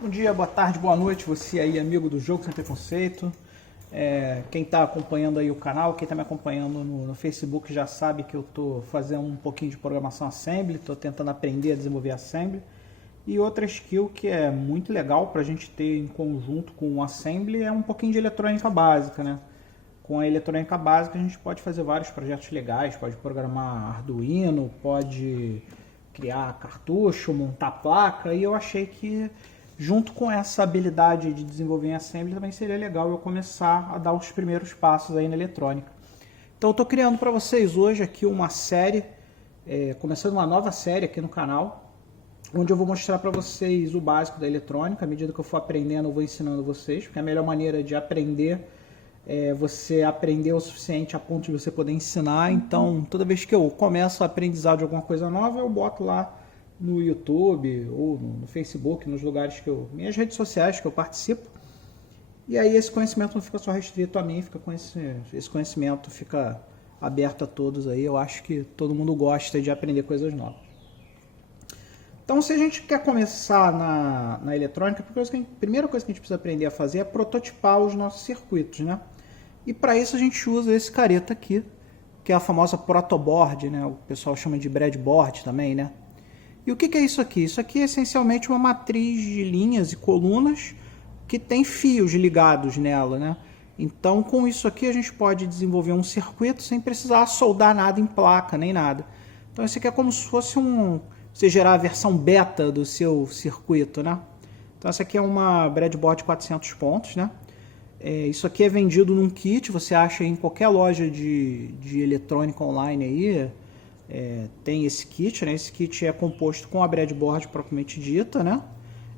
Bom dia, boa tarde, boa noite, você aí, amigo do Jogo Sem Preconceito. Quem está acompanhando aí o canal, quem está me acompanhando no Facebook já sabe que eu estou fazendo um pouquinho de programação Assembly, estou tentando aprender a desenvolver Assembly. E outra skill que é muito legal para a gente ter em conjunto com o Assembly é um pouquinho de eletrônica básica, né? Com a eletrônica básica a gente pode fazer vários projetos legais, pode programar Arduino, pode criar cartucho, montar placa, e eu achei que junto com essa habilidade de desenvolver em Assembly também seria legal eu começar a dar os primeiros passos aí na eletrônica. Então eu estou criando para vocês hoje aqui uma série, começando uma nova série aqui no canal, onde eu vou mostrar para vocês o básico da eletrônica. À medida que eu for aprendendo, eu vou ensinando vocês, porque a melhor maneira de aprender é você aprender o suficiente a ponto de você poder ensinar. Então, toda vez que eu começo a aprendizado de alguma coisa nova, eu boto lá no YouTube ou no Facebook, nos lugares minhas redes sociais que eu participo. E aí esse conhecimento não fica só restrito a mim, esse conhecimento fica aberto a todos aí. Eu acho que todo mundo gosta de aprender coisas novas. Então, se a gente quer começar na eletrônica, a primeira coisa que a gente precisa aprender a fazer é prototipar os nossos circuitos, né? E para isso a gente usa esse careta aqui, que é a famosa protoboard, né? O pessoal chama de breadboard também, né? E o que é isso aqui? Isso aqui é essencialmente uma matriz de linhas e colunas que tem fios ligados nela, né? Então, com isso aqui a gente pode desenvolver um circuito sem precisar soldar nada em placa, nem nada. Então, isso aqui é como se fosse você gerar a versão beta do seu circuito, né? Então, essa aqui é uma breadboard de 400 pontos, né? Isso aqui é vendido num kit, você acha em qualquer loja de eletrônica online aí. Tem esse kit, né? Esse kit é composto com a breadboard propriamente dita, né?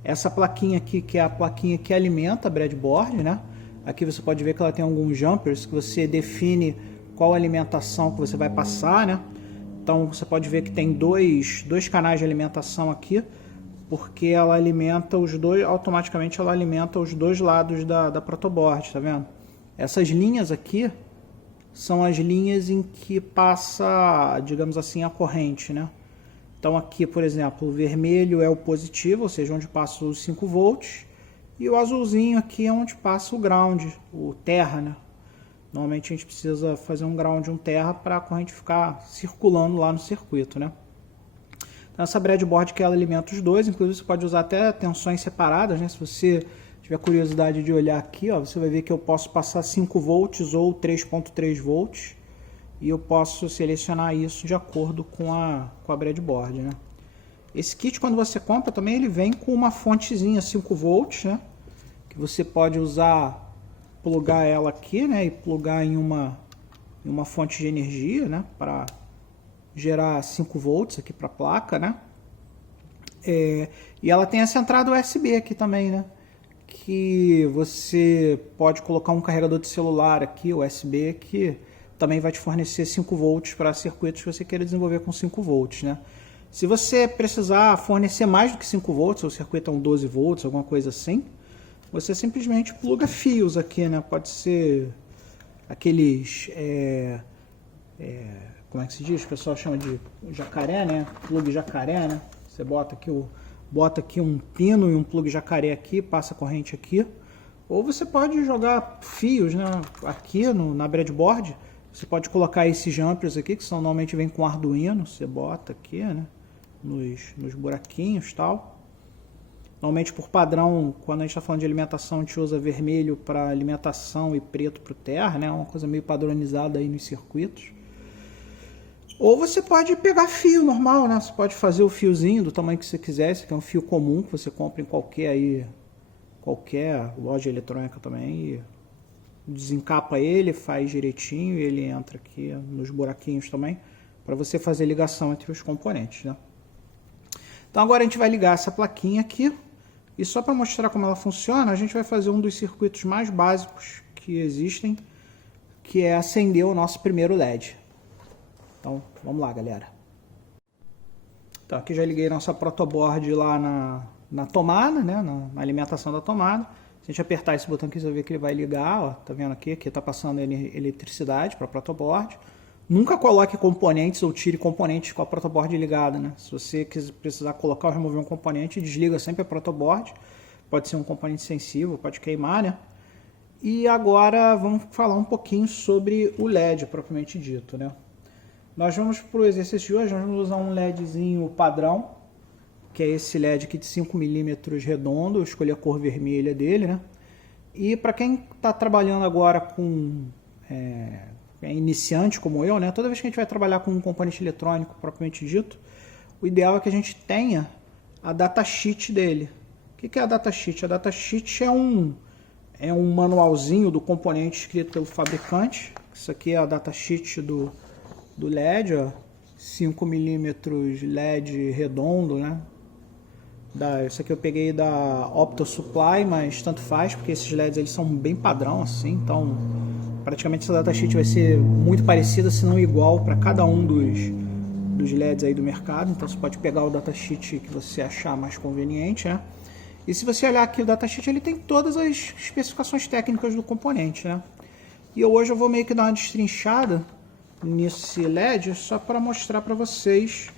Essa plaquinha aqui, que é a plaquinha que alimenta a breadboard, né? Aqui você pode ver que ela tem alguns jumpers que você define qual alimentação que você vai passar, né? Então você pode ver que tem dois canais de alimentação aqui, porque ela alimenta os dois, automaticamente ela alimenta os dois lados da protoboard, tá vendo? Essas linhas aqui são as linhas em que passa, digamos assim, a corrente, né? Então aqui, por exemplo, o vermelho é o positivo, ou seja, onde passa os 5 volts, e o azulzinho aqui é onde passa o ground, o terra, né? Normalmente a gente precisa fazer um ground, um terra, para a corrente ficar circulando lá no circuito, né? Então essa breadboard que ela alimenta os dois, inclusive você pode usar até tensões separadas, né? Se você tiver curiosidade de olhar aqui, ó, você vai ver que eu posso passar 5 volts ou 3.3 volts e eu posso selecionar isso de acordo com a breadboard, né? Esse kit, quando você compra também, ele vem com uma fontezinha 5 volts, né? Que você pode usar, plugar ela aqui, né? E plugar em uma fonte de energia, né? Para gerar 5 volts aqui para a placa, né? E ela tem essa entrada USB aqui também, né? Que você pode colocar um carregador de celular aqui, USB, que também vai te fornecer 5 volts para circuitos que você queira desenvolver com 5 volts, né? Se você precisar fornecer mais do que 5 volts, o circuito é um 12 volts, alguma coisa assim, você simplesmente pluga fios aqui, né? Pode ser aqueles, como é que se diz? O pessoal chama de jacaré, né? Plug jacaré, né? Você bota aqui um pino e um plug jacaré aqui, passa a corrente aqui. Ou você pode jogar fios, né? Aqui na breadboard. Você pode colocar esses jumpers aqui, que normalmente vem com Arduino. Você bota aqui, né? Nos buraquinhos e tal. Normalmente, por padrão, quando a gente está falando de alimentação, a gente usa vermelho para alimentação e preto para o terra, né? Uma coisa meio padronizada aí nos circuitos. Ou você pode pegar fio normal, né? Você pode fazer o fiozinho do tamanho que você quiser. Esse aqui é um fio comum que você compra em qualquer loja eletrônica também. E desencapa ele, faz direitinho e ele entra aqui nos buraquinhos também, para você fazer ligação entre os componentes, né? Então agora a gente vai ligar essa plaquinha aqui. E só para mostrar como ela funciona, a gente vai fazer um dos circuitos mais básicos que existem, que é acender o nosso primeiro LED. Então, vamos lá, galera. Então, aqui já liguei nossa protoboard lá na tomada, né? Na alimentação da tomada. Se a gente apertar esse botão aqui, você vai ver que ele vai ligar, ó. Tá vendo aqui? Aqui está passando eletricidade para a protoboard. Nunca coloque componentes ou tire componentes com a protoboard ligada, né? Se você precisar colocar ou remover um componente, desliga sempre a protoboard, pode ser um componente sensível, pode queimar, né? E agora vamos falar um pouquinho sobre o LED propriamente dito, né? Nós vamos para o exercício de hoje, nós vamos usar um LEDzinho padrão, que é esse LED aqui de 5 milímetros redondo, eu escolhi a cor vermelha dele, né? E para quem está trabalhando agora com é iniciante como eu, né? Toda vez que a gente vai trabalhar com um componente eletrônico propriamente dito, o ideal é que a gente tenha a datasheet dele. O que é a datasheet? A datasheet é um manualzinho do componente escrito pelo fabricante. Isso aqui é a datasheet do LED, ó, 5 milímetros LED redondo, né? Isso aqui eu peguei da Opto Supply, mas tanto faz, porque esses LEDs eles são bem padrão, assim, então praticamente essa datasheet vai ser muito parecida, se não igual, para cada um dos LEDs aí do mercado. Então você pode pegar o datasheet que você achar mais conveniente, né? E se você olhar aqui o datasheet, ele tem todas as especificações técnicas do componente, né? E hoje eu vou meio que dar uma destrinchada nesse LED só para mostrar para vocês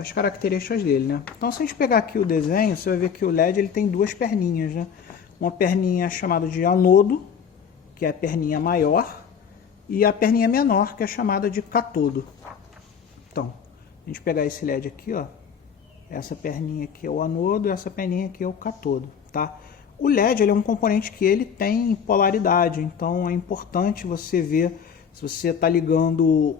as características dele, né? Então se a gente pegar aqui o desenho, você vai ver que o LED ele tem duas perninhas, né? Uma perninha chamada de anodo, que é a perninha maior, e a perninha menor, que é chamada de catodo. Então, a gente pegar esse LED aqui, ó, essa perninha aqui é o anodo e essa perninha aqui é o catodo, tá? O LED ele é um componente que ele tem polaridade, então é importante você ver se você está ligando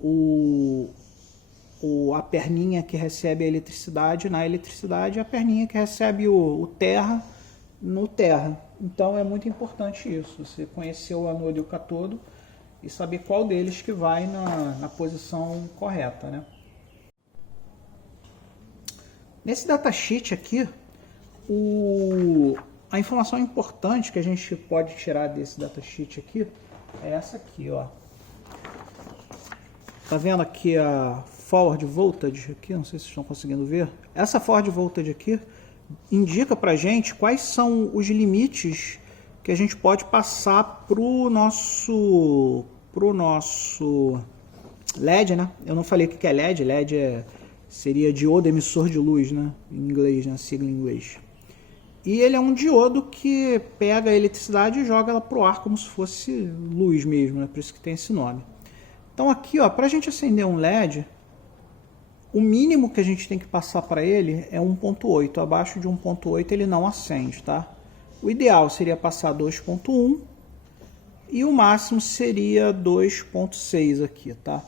a perninha que recebe a eletricidade na eletricidade e a perninha que recebe o terra no terra. Então é muito importante isso, você conhecer o anodo e o catodo e saber qual deles que vai na posição correta, né? Nesse datasheet aqui, a informação importante que a gente pode tirar desse datasheet aqui é essa aqui, ó. Tá vendo aqui a forward voltage aqui? Não sei se vocês estão conseguindo ver. Essa forward voltage aqui indica pra gente quais são os limites que a gente pode passar pro nosso LED, né? Eu não falei o que é LED. LED seria diodo emissor de luz, né? Em inglês, né? Sigla em inglês. E ele é um diodo que pega a eletricidade e joga ela pro ar como se fosse luz mesmo, né? Por isso que tem esse nome. Então aqui, ó, para a gente acender um LED, o mínimo que a gente tem que passar para ele é 1.8. Abaixo de 1.8 ele não acende, tá? O ideal seria passar 2.1 e o máximo seria 2.6 aqui, tá?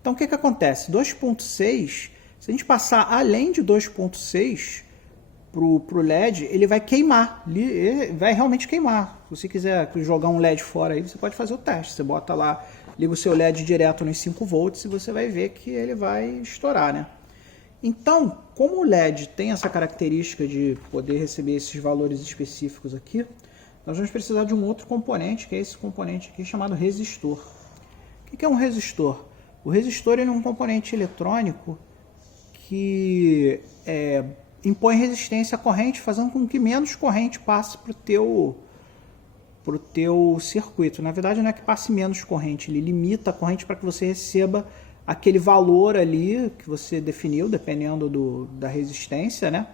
Então o que acontece? 2.6, se a gente passar além de 2.6 pro LED, ele vai queimar, ele vai realmente queimar. Se você quiser jogar um LED fora aí, você pode fazer o teste. Você bota lá, liga o seu LED direto nos 5 volts e você vai ver que ele vai estourar, né? Então, como o LED tem essa característica de poder receber esses valores específicos aqui, nós vamos precisar de um outro componente, que é esse componente aqui chamado resistor. O que é um resistor? O resistor ele é um componente eletrônico que impõe resistência à corrente, fazendo com que menos corrente passe para o teu circuito. Na verdade, não é que passe menos corrente, ele limita a corrente para que você receba aquele valor ali que você definiu, dependendo da resistência, né,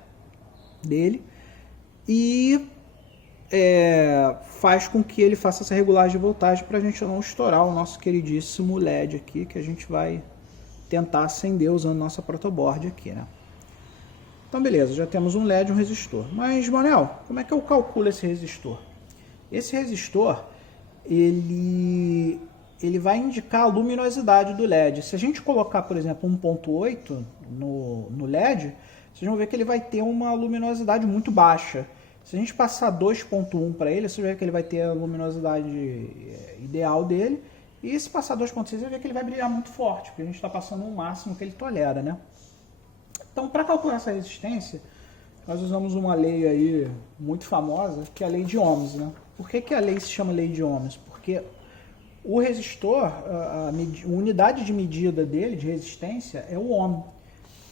dele, e faz com que ele faça essa regulagem de voltagem para a gente não estourar o nosso queridíssimo LED aqui, que a gente vai tentar acender usando nossa protoboard aqui, né? Então beleza, já temos um LED e um resistor. Mas, Manuel, como é que eu calculo esse resistor? Esse resistor, ele vai indicar a luminosidade do LED. Se a gente colocar, por exemplo, 1.8 no LED, vocês vão ver que ele vai ter uma luminosidade muito baixa. Se a gente passar 2.1 para ele, você vai ver que ele vai ter a luminosidade ideal dele. E se passar 2.6, você vai ver que ele vai brilhar muito forte, porque a gente está passando o máximo que ele tolera, né? Então, para calcular essa resistência, nós usamos uma lei aí muito famosa, que é a lei de Ohms, né? Por que a lei se chama lei de Ohms? Porque o resistor, a unidade de medida dele, de resistência, é o ohm,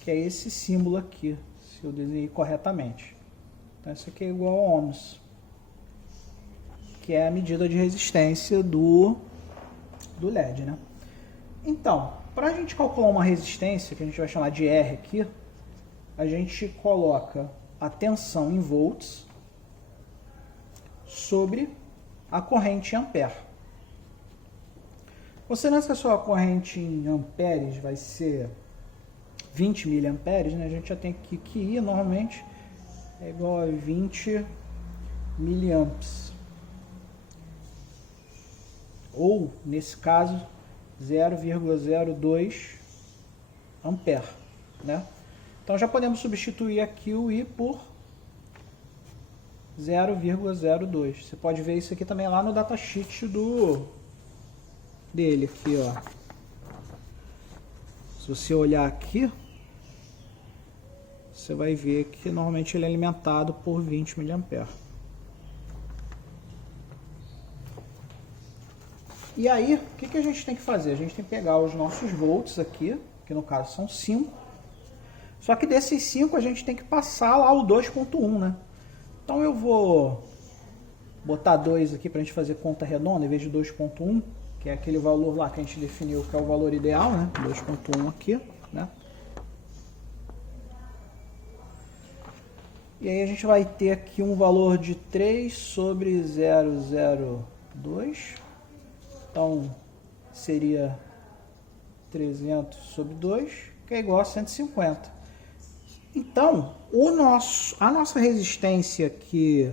que é esse símbolo aqui, se eu desenhei corretamente. Então, isso aqui é igual a ohms, que é a medida de resistência do LED, né? Então, para a gente calcular uma resistência, que a gente vai chamar de R aqui, a gente coloca a tensão em volts, sobre a corrente em ampere. Considerando que a sua corrente em amperes vai ser 20 miliamperes, né? A gente já tem que I normalmente é igual a 20 miliamps. Ou, nesse caso, 0,02 ampere, né? Então já podemos substituir aqui o I por 0,02. Você pode ver isso aqui também lá no datasheet dele aqui, ó. Se você olhar aqui, você vai ver que normalmente ele é alimentado por 20 mA. E aí, o que a gente tem que fazer? A gente tem que pegar os nossos volts aqui, que no caso são 5. Só que desses 5 a gente tem que passar lá o 2.1, né? Então eu vou botar 2 aqui para a gente fazer conta redonda, em vez de 2.1, que é aquele valor lá que a gente definiu que é o valor ideal, né? 2.1 aqui, né? E aí a gente vai ter aqui um valor de 3 sobre 0,02. Então seria 300 sobre 2, que é igual a 150. Então, a nossa resistência aqui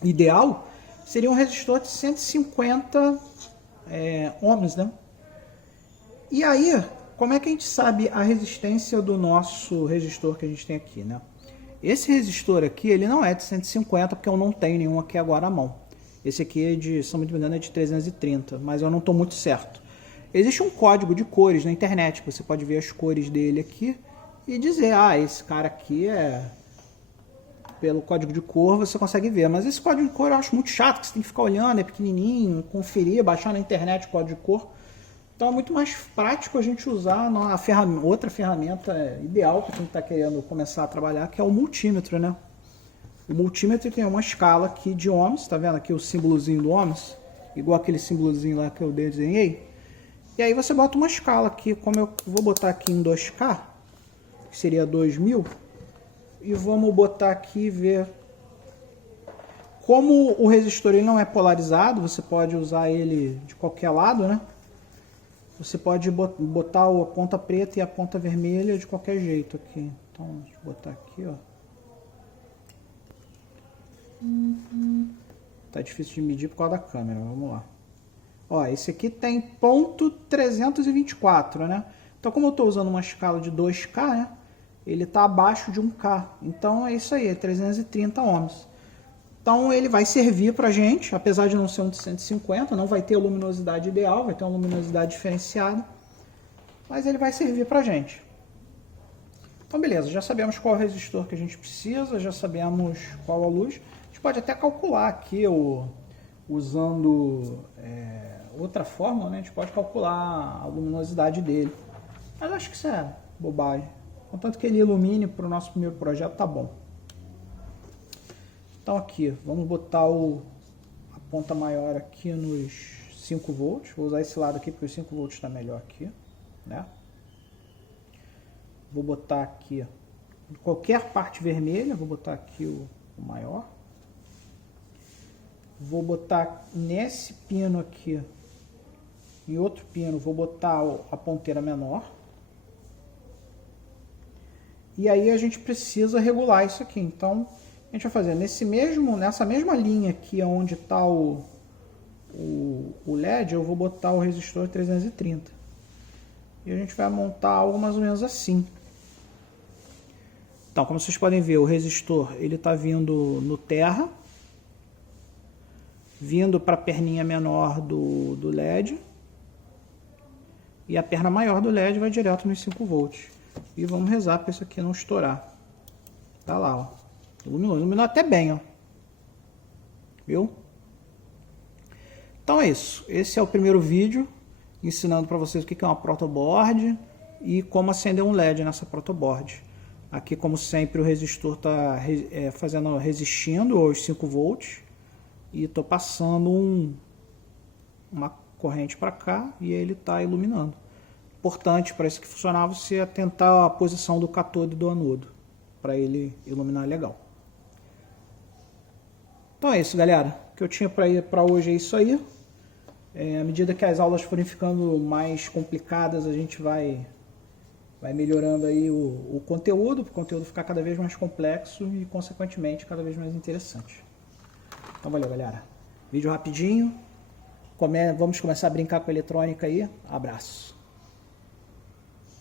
ideal seria um resistor de 150 ohms, né? E aí, como é que a gente sabe a resistência do nosso resistor que a gente tem aqui, né? Esse resistor aqui, ele não é de 150, porque eu não tenho nenhum aqui agora à mão. Esse aqui é de, se não me engano, é de 330, mas eu não estou muito certo. Existe um código de cores na internet, você pode ver as cores dele aqui e dizer, esse cara aqui é... Pelo código de cor você consegue ver, mas esse código de cor eu acho muito chato, que você tem que ficar olhando, é pequenininho, conferir, baixar na internet o código de cor. Então é muito mais prático a gente usar outra ferramenta ideal para quem está querendo começar a trabalhar, que é o multímetro, né? O multímetro tem uma escala aqui de ohms, tá vendo aqui o símbolozinho do ohms? Igual aquele símbolozinho lá que eu desenhei. E aí você bota uma escala aqui, como eu vou botar aqui em 2K, que seria 2000, e vamos botar aqui e ver. Como o resistor ele não é polarizado, você pode usar ele de qualquer lado, né? Você pode botar a ponta preta e a ponta vermelha de qualquer jeito aqui. Então, deixa eu botar aqui, ó. Tá difícil de medir por causa da câmera, vamos lá. Ó, esse aqui tem ponto 324, né? Então, como eu estou usando uma escala de 2K, né? Ele está abaixo de 1K. Então, é isso aí, é 330 ohms. Então, ele vai servir para a gente, apesar de não ser um de 150, não vai ter a luminosidade ideal, vai ter uma luminosidade diferenciada. Mas ele vai servir para a gente. Então, beleza, já sabemos qual é o resistor que a gente precisa, já sabemos qual a luz. A gente pode até calcular aqui, usando outra fórmula, né? A gente pode calcular a luminosidade dele. Mas eu acho que isso é bobagem. Contanto que ele ilumine para o nosso primeiro projeto, tá bom. Então aqui, vamos botar a ponta maior aqui nos 5 volts. Vou usar esse lado aqui porque os 5 volts está melhor aqui, né? Vou botar aqui qualquer parte vermelha, vou botar aqui o maior. Vou botar nesse pino aqui, em outro pino, vou botar a ponteira menor. E aí a gente precisa regular isso aqui. Então, a gente vai fazer nessa mesma linha aqui onde está o LED, eu vou botar o resistor 330. E a gente vai montar algo mais ou menos assim. Então, como vocês podem ver, o resistor ele está vindo no terra, vindo para a perninha menor do LED, e a perna maior do LED vai direto nos 5 volts. E vamos rezar para isso aqui não estourar. Tá lá, ó. Iluminou até bem, ó. Viu? Então é isso. Esse é o primeiro vídeo ensinando para vocês o que é uma protoboard e como acender um LED nessa protoboard. Aqui, como sempre, o resistor está resistindo aos 5 volts e estou passando uma corrente para cá e ele está iluminando. Importante para isso que funcionar, você atentar a posição do cátodo e do anodo, para ele iluminar legal. Então é isso, galera. O que eu tinha para hoje é isso aí. À medida que as aulas forem ficando mais complicadas, a gente vai melhorando aí o conteúdo, para o conteúdo ficar cada vez mais complexo e, consequentemente, cada vez mais interessante. Então, valeu, galera. Vídeo rapidinho. Vamos começar a brincar com a eletrônica aí. Abraço.